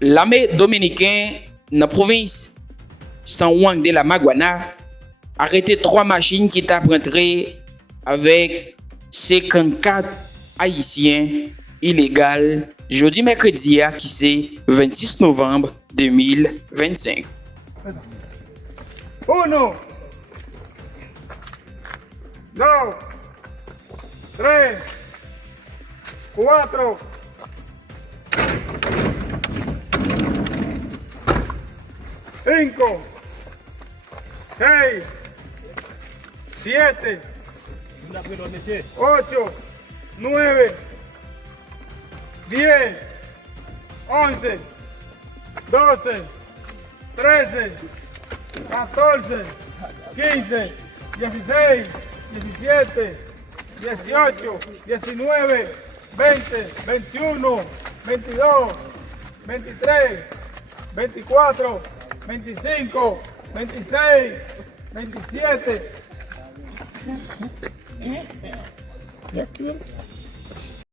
l'armée dominicaine dans la province San Juan de la Maguana arrêté 3 machines qui étaient rentrées avec 54 haïtiens illégaux jeudi mercredi qui c'est 26 novembre 2025. 1, 2, 3, 4, 5, 6, 7, 8, 9, 10, 11, 12, 13, 14, 15, 16, 17, 18, 19, 20, 21, 22, 23, 24, 25, 26, 27.